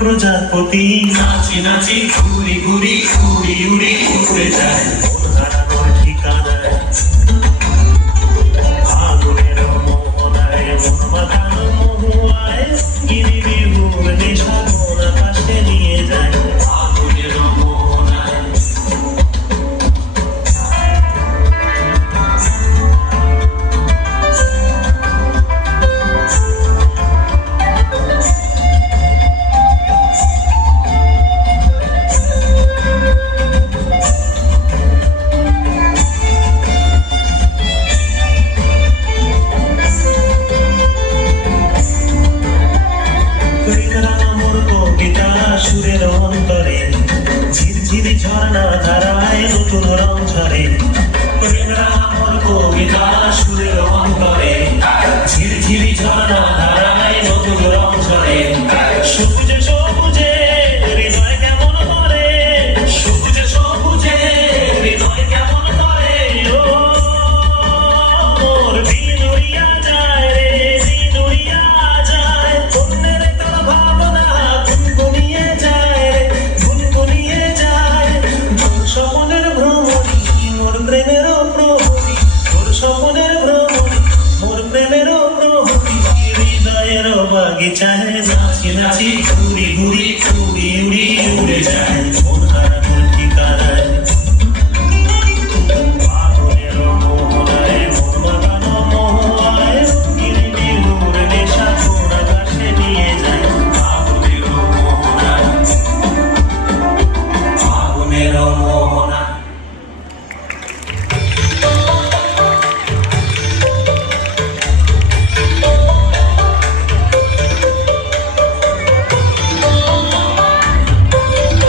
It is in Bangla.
প্রজাপতি নাচি নাচি ঘুরি ঘুরি উড়ি উড়ি উড়ে যায় হারানোর ঠিকানায় আগুনের মোহনায় মন মাখানো মহুয়ায় গিরি বিহুর নেশা কোন আকাশে নিয়ে যায় আগুনের মোহনায় সুরের অন্তরে ঝিরঝিরি ঝর্ণা ধারায় নতুন রং ঝরে আমার কবিতা সুরের অন্তরে ঝিরঝিরি ঝর্ণা ধারায় নতুন রং ঝরে সবুজে সবুজে হৃদয় কেমন করে সবুজে সবুজে হৃদয় কেমন করে ও মোর দিন উড়িয়া যায় রে দিন উড়িয়া যায় অন্যের তোর ভাবনা গুনগুনিয়ে যায় গুনগুনিয়ে যায় তোর স্বপ্নের ভ্রমণী মোর প্রেমেরও প্রহরী তোর স্বপ্নের ভ্রমণী মোর প্রেমেরও প্রহরী হৃদয়ের বাগিচায় নাচি নাচি ঘুরি ঘুরি উড়ি উড়ি উড়ে যায়